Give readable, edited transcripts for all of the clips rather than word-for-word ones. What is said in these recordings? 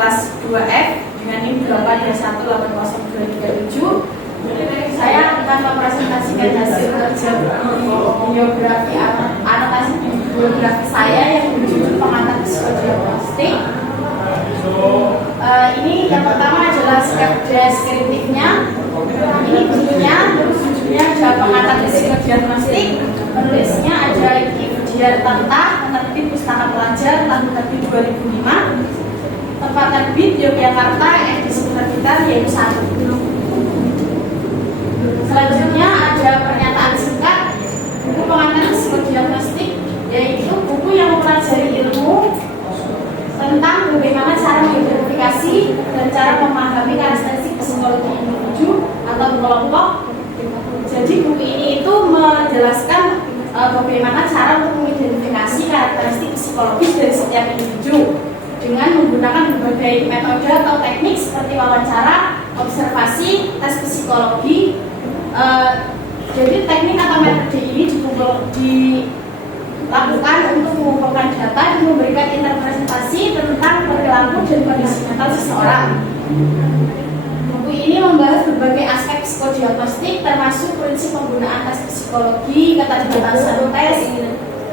kelas 2F dengan NIM 8218037. Saya akan mempresentasikan hasil kerja biografi anotasi biografi saya yang berjudul pengantar psikodiagnostik. Ini yang pertama adalah deskriptifnya. Ini judulnya ada pengantar psikodiagnostik. Penulisnya ada Yifdiar Tanta, penerbit Pustaka Pelajar, tahun terbit 2005. Tempat terbit Yogyakarta, edisi penerbitan yaitu 1. Selanjutnya ada pernyataan singkat buku pengantar psikodiagnostik, yaitu buku yang mempelajari ilmu tentang bagaimana cara mengidentifikasi dan cara memahami karakteristik psikologi individu atau kelompok. Jadi buku ini itu menjelaskan bagaimana cara untuk mengidentifikasi karakteristik psikologis dari setiap individu dengan menggunakan berbagai metode atau teknik seperti wawancara, observasi, tes psikologi. Jadi teknik atau metode ini dilakukan untuk mengumpulkan data dan memberikan interpretasi tentang perilaku dan kondisi mental seseorang. Buku ini membahas berbagai aspek psikodiagnostik termasuk prinsip penggunaan tes psikologi, keterbatasan tes,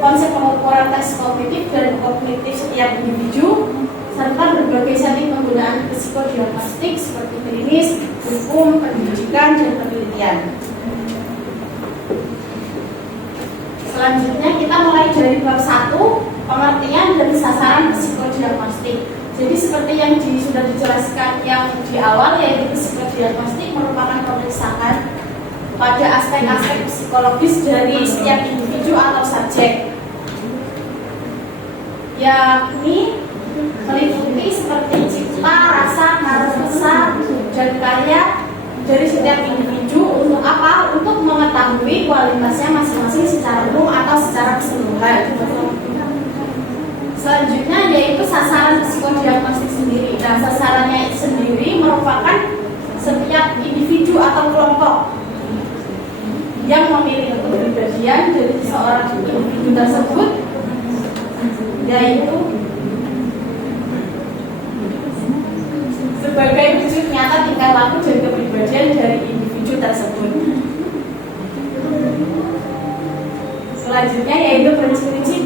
konsep pengukuran tes kognitif dan kognitif setiap individu, serta berbagai setting penggunaan psikodiagnostik seperti klinis, hukum, pendidikan, dan penelitian. Selanjutnya kita mulai dari bab 1, pengertian dan sasaran psikodiagnostik. Jadi seperti yang sudah dijelaskan yang di awal, yaitu psikodiagnostik merupakan pemeriksaan pada aspek-aspek psikologis dari setiap individu atau subjek, yakni meliputi seperti cipta, rasa, rasa, dan karya dari setiap individu. Untuk apa? Untuk mengetahui kualitasnya masing-masing secara umum atau secara keseluruhan. Selanjutnya yaitu sasaran psikodiagnostik sendiri. Nah, sasarannya sendiri merupakan setiap individu atau kelompok yang memiliki kepribadian dari seorang individu tersebut, yaitu sebagai wujud nyata tingkah laku dan kepribadian dari individu tersebut. Selanjutnya yaitu prinsip-prinsip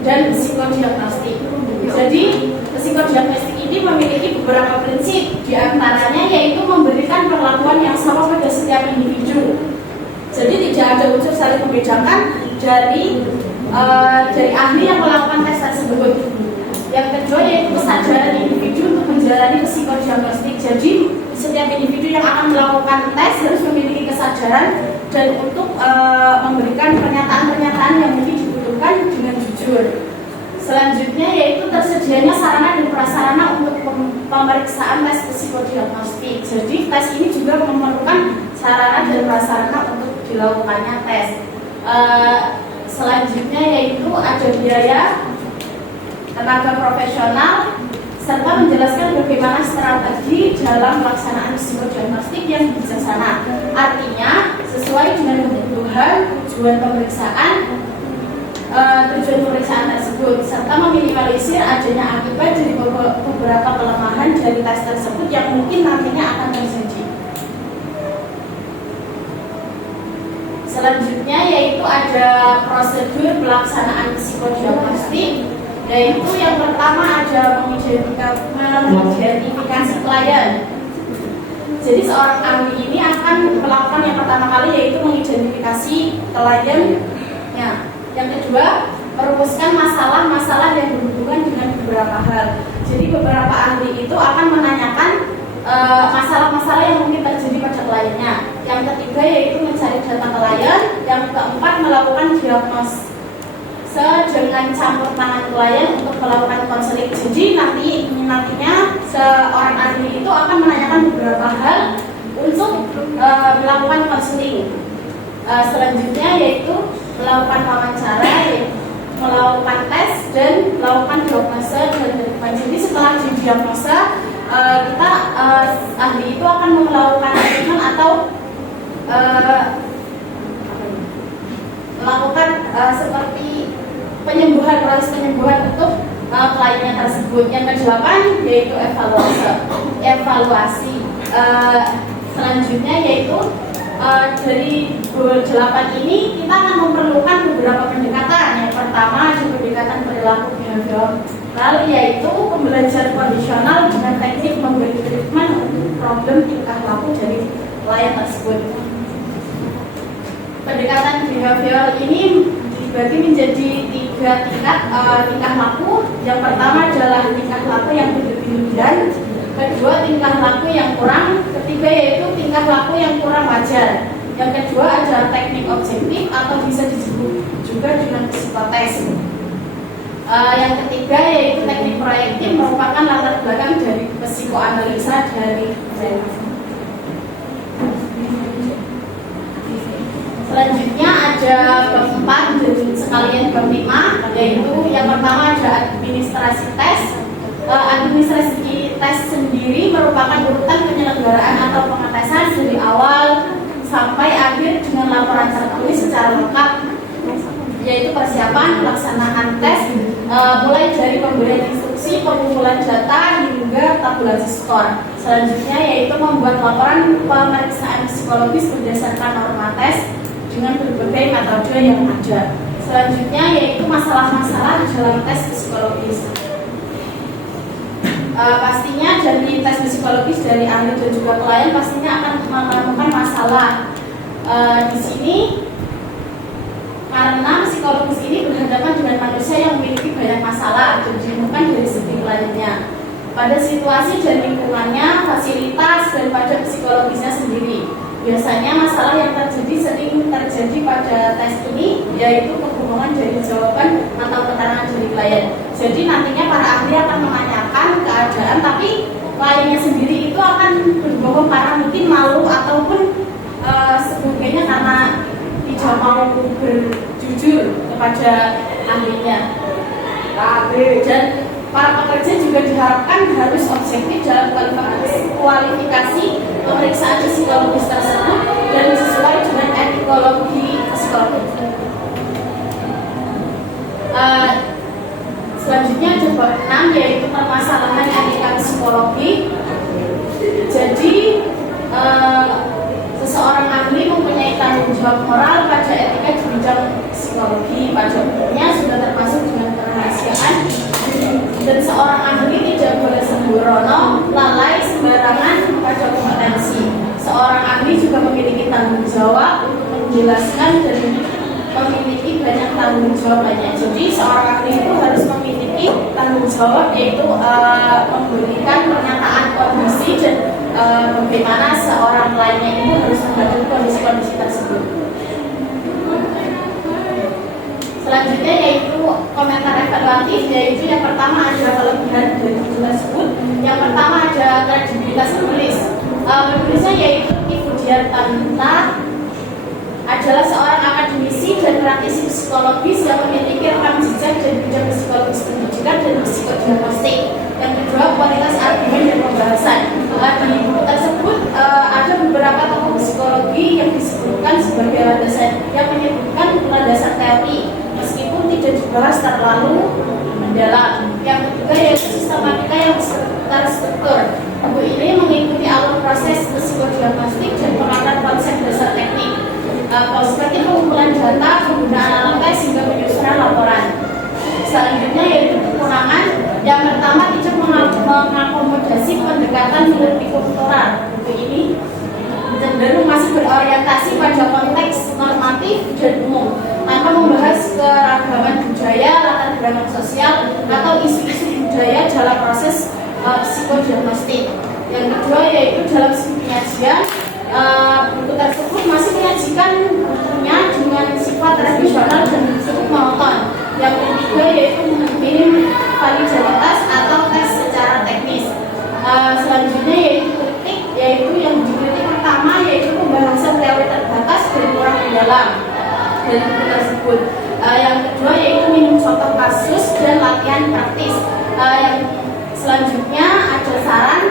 dan psikodiagnostik. Jadi psikodiagnostik ini memiliki beberapa prinsip, diantaranya yaitu memberikan perlakuan yang sama pada setiap individu. Jadi tidak ada unsur saling membedakan dari ahli yang melakukan tes tersebut. Yang kedua yaitu kesadaran individu untuk menjalani psikodiagnostik. Jadi setiap individu yang akan melakukan tes harus memiliki kesadaran dan untuk memberikan pernyataan-pernyataan yang mungkin dibutuhkan dengan jujur. Selanjutnya yaitu tersedianya sarana dan prasarana untuk pemeriksaan tes psikodiagnostik. Jadi tes ini juga memerlukan sarana dan prasarana untuk dilakukannya tes. Selanjutnya yaitu ada biaya, tenaga profesional, serta menjelaskan bagaimana strategi dalam pelaksanaan psikodiagnostik yang bijaksana. Artinya sesuai dengan kebutuhan tujuan pemeriksaan tersebut, serta meminimalisir adanya akibat dari beberapa kelemahan dari tes tersebut yang mungkin nantinya akan terjadi. Selanjutnya yaitu ada prosedur pelaksanaan psikodiagnostik, yaitu yang pertama ada mengidentifikasi klien. Jadi seorang ahli ini akan melakukan yang pertama kali yaitu mengidentifikasi kliennya. Yang kedua, merumuskan masalah-masalah yang berhubungan dengan beberapa hal. Jadi beberapa ahli itu akan menanyakan masalah-masalah yang mungkin terjadi pada kliennya. Yang ketiga yaitu mencari data klien. Yang keempat, melakukan diagnosis dengan campur tangan klien untuk melakukan konseling. Jadi nantinya seorang ahli itu akan menanyakan beberapa hal untuk melakukan konseling. Selanjutnya yaitu melakukan wawancara, melakukan tes, dan melakukan diagnosa dan depan. Jadi setelah didiagnosa, kita ahli itu akan melakukan treatment atau melakukan seperti penyembuhan, proses penyembuhan untuk kliennya tersebut. Yang kedelapan yaitu evaluasi. Selanjutnya yaitu dari 8 ini kita akan memerlukan beberapa pendekatan. Yang pertama ada pendekatan perilaku behavioral, yaitu pembelajaran kondisional dengan teknik memberi treatment untuk problem tingkah laku dari klien tersebut. Pendekatan behavioral ini dibagi menjadi 3 tingkat tingkah laku. Yang pertama adalah tingkah laku yang berlebihan, kedua tingkah laku yang kurang, ketiga yaitu tingkah laku yang kurang wajar. Yang kedua adalah teknik objektif atau bisa disebut juga dengan psikotes. Yang ketiga yaitu teknik proyektif, merupakan latar belakang dari psikoanalisa dari Selanjutnya ada bab 4 dan sekalian bab 5, yaitu yang pertama ada administrasi tes. Administrasi tes sendiri merupakan urutan penyelenggaraan atau pengetesan dari awal sampai akhir dengan laporan tertulis secara lengkap, yaitu persiapan pelaksanaan tes, mulai dari pemberian instruksi, pengumpulan data hingga tabulasi skor. Selanjutnya yaitu membuat laporan pemeriksaan psikologis berdasarkan norma tes dengan berbagai metode yang ada. Selanjutnya yaitu masalah-masalah dalam tes psikologis. Pastinya dari tes psikologis dari ahli dan juga klien pastinya akan menemukan masalah di sini, karena psikologis ini berhadapan dengan manusia yang memiliki banyak masalah dan bukan dari segi kliennya, pada situasi dan lingkungannya, fasilitas, dan pada psikologisnya sendiri. Biasanya masalah yang sering terjadi pada tes ini yaitu kebohongan dari jawaban atau keterangan dari klien. Jadi nantinya para ahli akan menanyakan keadaan, tapi kliennya sendiri itu akan berbohong karena mungkin malu ataupun sebagainya karena tidak mau berjujur kepada ahlinya. Dan para pekerja juga diharapkan harus objektif dalam kualifikasi pemeriksaan psikologis tersebut dan sesuai dengan etikologi psikologi. Selanjutnya ada bab 6 yaitu permasalahan etika psikologi. Jadi seseorang ahli mempunyai tanggung jawab moral pada etika di bidang psikologi. Pada umumnya sudah termasuk dengan kerahasiaan, dan seorang ahli tidak boleh sembrono, lalai, sembarangan pada kompetensi. Seorang ahli juga memiliki tanggung jawab untuk menjelaskan dan memiliki banyak tanggung jawab lainnya. Jadi seorang ahli itu harus memiliki tanggung jawab, yaitu memberikan pernyataan kondisi dan bagaimana seorang lainnya itu harus menghadapi kondisi-kondisi tersebut. Selanjutnya yaitu komentar evaluatif, yaitu yang pertama ada kelebihan dari buku tersebut. Yang pertama ada kredibilitas penulis. Penulisnya yaitu Ki Budiartanta adalah seorang akademisi dan praktisi psikologis yang memiliki rekam jejak dari bidang psikologis pendidikan dan psikodiagnostik. Yang kedua, kualitas argumen dan pembahasan. Di buku tersebut ada beberapa tokoh psikologi yang disebutkan sebagai landasan, yang menyebutkan landasan teori, meskipun tidak dibahas terlalu mendalam. Yang ketiga yaitu sistematika yang terstruktur. Buku ini mengikuti alur proses psikodiagnostik dan pengangkat konsep dasar teknik, seperti pengumpulan data, penggunaan alat tes hingga penyusunan laporan. Selanjutnya yaitu kekurangan. Yang pertama tidak mengakomodasi pendekatan multikultural. Buku ini cenderung masih berorientasi pada konteks normatif dan umum, tanpa membahas keragaman budaya, latar belakang sosial, atau isu-isu budaya dalam proses psikodiagnostik. Yang kedua yaitu dalam segi penyajian, buku tersebut masih menyajikan bukunya dengan sifat tradisional dan cukup monoton. Yang ketiga yaitu minim validalitas atau tes secara teknis. Selanjutnya yaitu kritik, yaitu yang dikritik pertama yaitu pembahasan teori terbatas dan kurang mendalam dari buku tersebut. Yang kedua yaitu minim contoh kasus dan latihan praktis. Yang selanjutnya ada saran.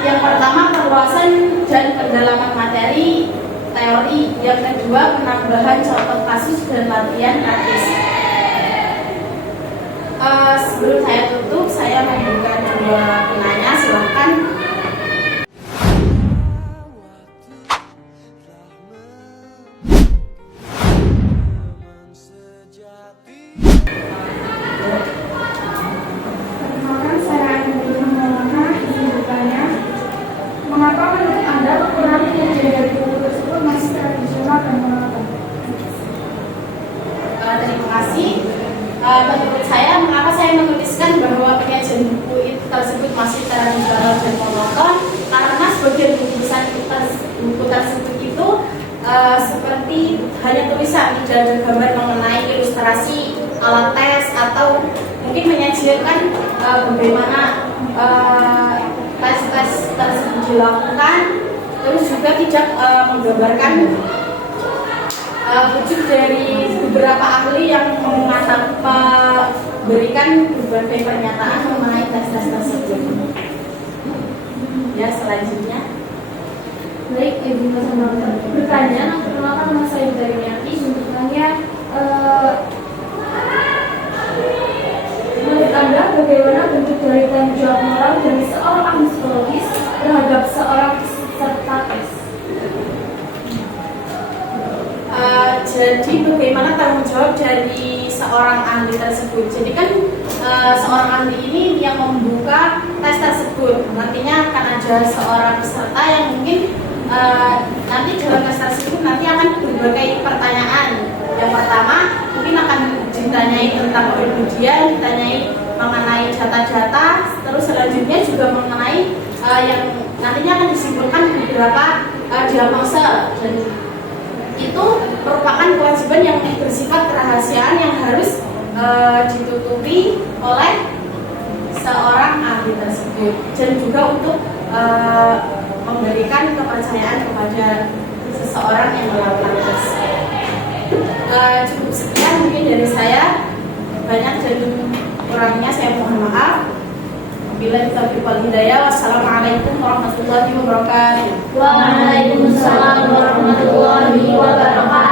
Yang pertama perluasan dan pendalaman materi teori. Yang kedua penambahan contoh kasus dan latihan praktis. sebelum saya tutup, saya membuka dua penanya, silahkan. Perkenalkan, saya Ainul Maulana, izin bertanya, mengapa menurut Anda ukuran penyajian dari buku tersebut masih tradisional dan monoton? Terima kasih. Menurut saya, mengapa saya menuliskan bahwa penyajian buku tersebut masih tradisional dan monoton? Karena sebagian buku tersebut itu seperti hanya tulisan, tidak ada gambar mengenai ilustrasi, alat tes, atau mungkin menyajikan bagaimana tes-tes tersebut dilakukan, terus juga tidak menggambarkan wujud dari beberapa ahli yang memberikan berbagai pernyataan mengenai tes-tes tersebut. Ya, selanjutnya. Baik, Ibu Mas bertanya, perkenalkan nama saya dari Yanti, bertanya, menurut Anda bagaimana bentuk dari tanggung jawab moral dari seorang ahli psikologis terhadap seorang peserta tes? Jadi bagaimana tanggung jawab dari seorang ahli tersebut? Jadi kan seorang ahli ini yang membuka tes tersebut. Nantinya akan ada seorang peserta yang mungkin nanti dalam tes tersebut nanti akan berbagai pertanyaan. Yang pertama mungkin akan ditanyai tentang kepribadian, ditanyai mengenai data-data, terus selanjutnya juga mengenai yang nantinya akan disimpulkan beberapa diagnosa, dan itu merupakan kewajiban yang bersifat kerahasiaan yang harus ditutupi oleh seorang ahli tersebut, dan juga untuk memberikan kepercayaan kepada seseorang yang melakukan tes. Cukup sekian mungkin dari saya, banyak dan kurangnya saya mohon maaf. Wabillahi taufiq wal hidayah. Wassalamualaikum warahmatullahi wabarakatuh. Waalaikumsalam warahmatullahi wabarakatuh.